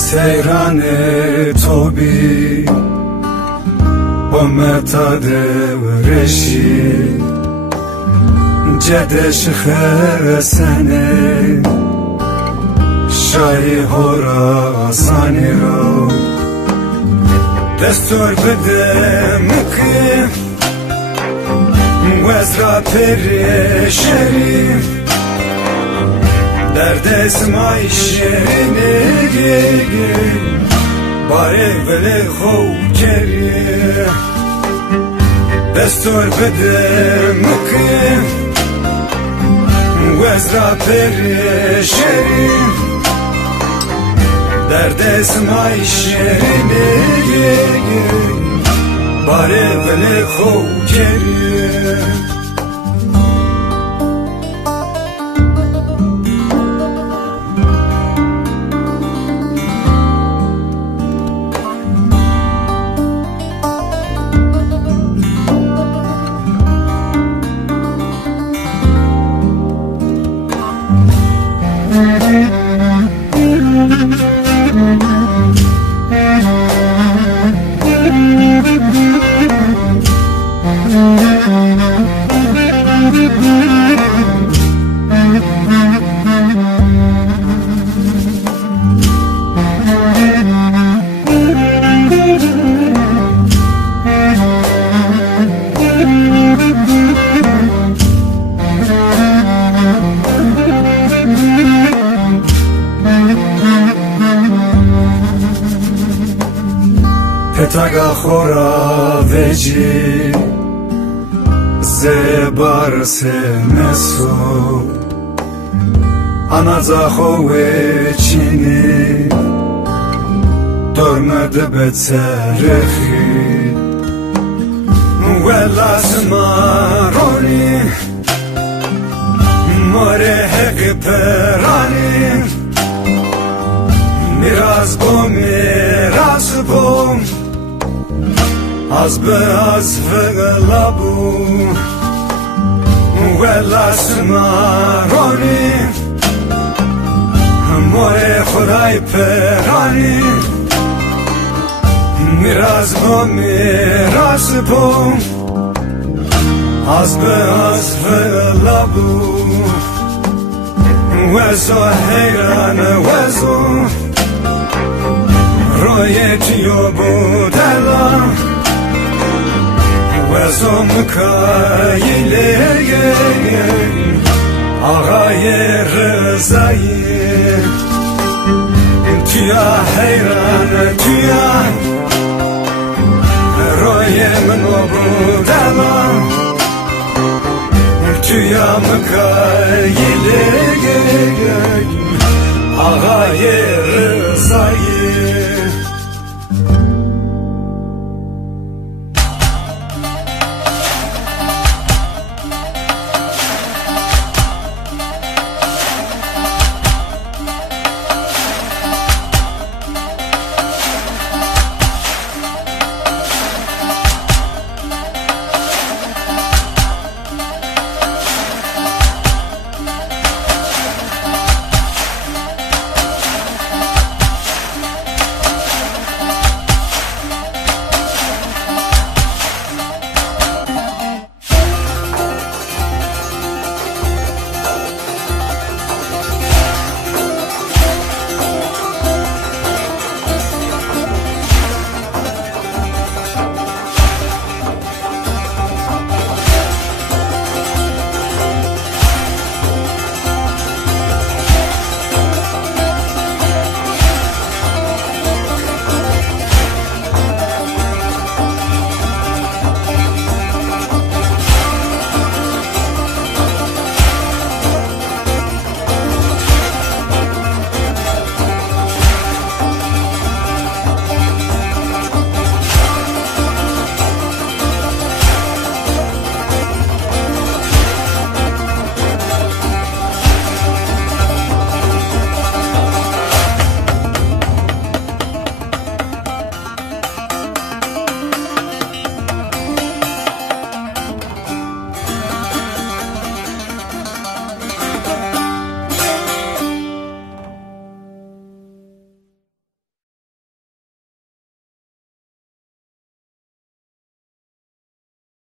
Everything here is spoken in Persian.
سیران توبی با متاده و رشید جدش خرسنه شایی هوراسانی رو دستور بده مکه وزرا پریشری درد اسمای شیرینه باره ولی خوب کری دستور بده مکه وزرا پریشری درد اسمای شیرینه باره ولی خوب کری پتاگا خورا ویجی زبار سمسو آنازا خوی چینی دورمد بترخی ولاس مارونی ماره حق پرانی میراز بوم از به از فغلابو ولاس مارونی ماره خدای پرانی میراز بوم از به از فغلابو وزو حیران وزو رویتیو بودلا وزو مکایله آقای رضایی تویا حیران تویا روی منو بودلا تویا مکایله آقای رضایی